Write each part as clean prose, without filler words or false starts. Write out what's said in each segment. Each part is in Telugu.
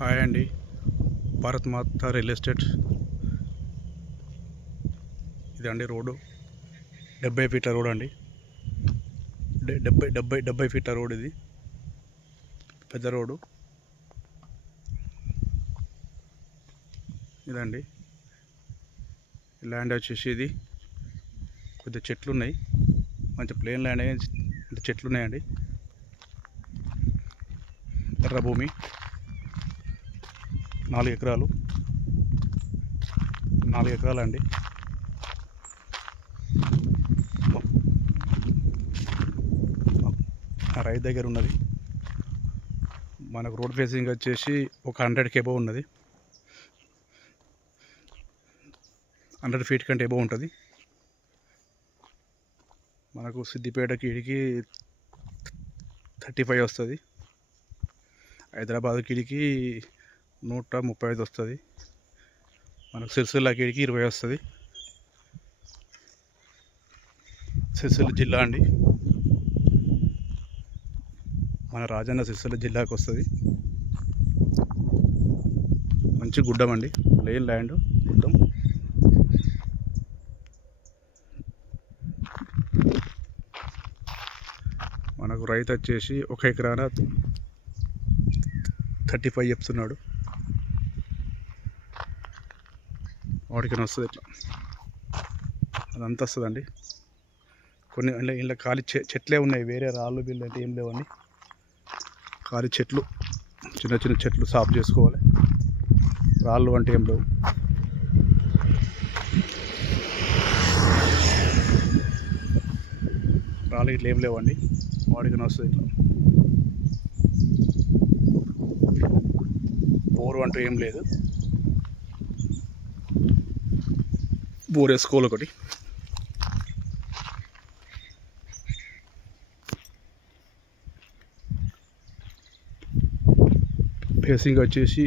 హాయ్ అండి. భారత్ మాత రియల్ ఎస్టేట్ ఇదండి. రోడ్డు 70 ఫీట్ల రోడ్ అండి. 70 ఫీట్ల రోడ్. ఇది పెద్ద రోడ్డు ఇదండి. ల్యాండ్ వచ్చేసి ఇది కొద్దిగా చెట్లు ఉన్నాయి. మంచి ప్లేన్ ల్యాండ్ అంటే చెట్లు ఉన్నాయండి. ఎర్ర భూమి 4 ఎకరాలు అండి. రైతు దగ్గర ఉన్నది. మనకు రోడ్ ఫేసింగ్ వచ్చేసి ఒక 100 ఎబో ఉన్నది. 100 ఫీట్ కంటే ఎబో ఉంటుంది. మనకు సిద్దిపేటకి ఇడికి 35 వస్తుంది. హైదరాబాద్కి ఇడికి 135 వస్తుంది. మనకు సిరిసిల్లకి ఇడికి 20 వస్తుంది. సిరిసిల్ల జిల్లా అండి. మన రాజన్న సిరిసిల్ల జిల్లాకి వస్తుంది. మంచి గుడ్డం అండి. Plane land Guddam. మనకు రైతు వచ్చేసి 1 ఎకరాన 35 చెప్తున్నాడు. వాడికి వస్తుంది. ఇట్లా అదంతా వస్తుందండి. కొన్ని ఇలా ఖాళీ చెట్లే ఉన్నాయి. వేరే రాళ్ళు బిల్లు అంటే ఏం లేవండి. ఖాళీ చెట్లు, చిన్న చిన్న చెట్లు సాఫ్ చేసుకోవాలి. రాళ్ళు అంటే ఏం లేవు. రాళ్ళు ఇట్లా ఏం లేవండి. వాడికి వస్తుంది. ఇట్లా బోరు అంటూ ఏం లేదు. బోర్ వేసుకోవాలి ఒకటి. ఫేసింగ్ వచ్చేసి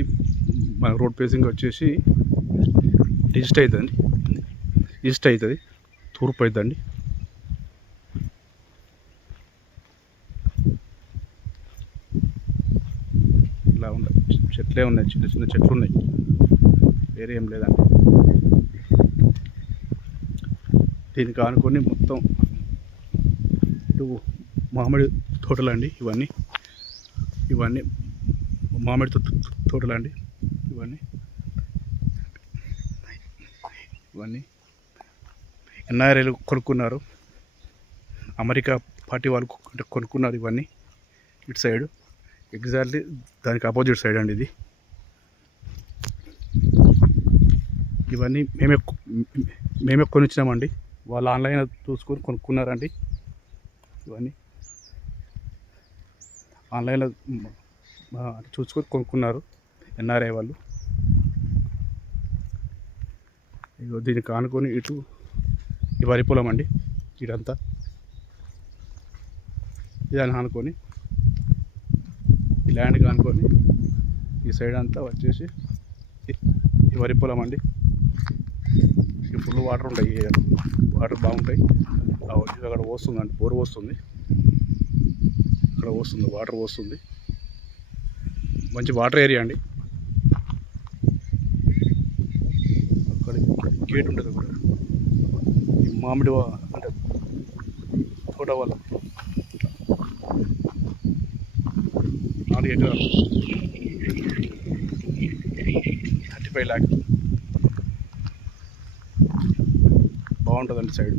మన రోడ్ ఫేసింగ్ వచ్చేసి ఈస్ట్ అవుతుంది. తూర్పు అవుతుందండి. ఇలా ఉన్నాయి. చెట్లే ఉన్నాయి. చిన్న చిన్న చెట్లు ఉన్నాయి. వేరే ఏం లేదండి. దీనికి ఆనుకొని మొత్తం ఇటు మామిడి తోటలండి. ఇవన్నీ మామిడి తోటలండి. ఇవన్నీ ఎన్ఆర్ఐలు కొనుక్కున్నారు. అమెరికా పార్టీ వాళ్ళు కొనుక్కున్నారు ఇవన్నీ. ఇటు సైడు ఎగ్జాక్ట్లీ దానికి ఆపోజిట్ సైడ్ అండి ఇది. ఇవన్నీ మేమే కొనిచ్చినామండి. వాళ్ళు ఆన్లైన్ చూసుకొని కొనుక్కున్నారండి. ఇవన్నీ ఆన్లైన్లో చూసుకొని కొనుక్కున్నారు ఎన్ఆర్ఐ వాళ్ళు. ఇగో దీనికి ఆనుకొని ఇటు ఈ వరి పొలం అండి. ఇదంతా ఇదాన్ని ఆనుకొని ఈ ల్యాండ్కి ఆనుకొని ఈ సైడ్ అంతా వచ్చేసి ఈ వరి పొలం అండి. ఫుల్ వాటర్ ఉంటాయి. వాటర్ బాగుంటాయి. అక్కడ పోస్తుందండి. బోర్ పోస్తుంది. అక్కడ పోస్తుంది. వాటర్ పోస్తుంది. మంచి వాటర్ ఏరియా అండి. అక్కడ గేట్ ఉంటుంది. అక్కడ ఈ మామిడి అంటే తోట వల్ల 4 ఎకరాలు 35 lakhs బాగుంటుందండి సైడ్.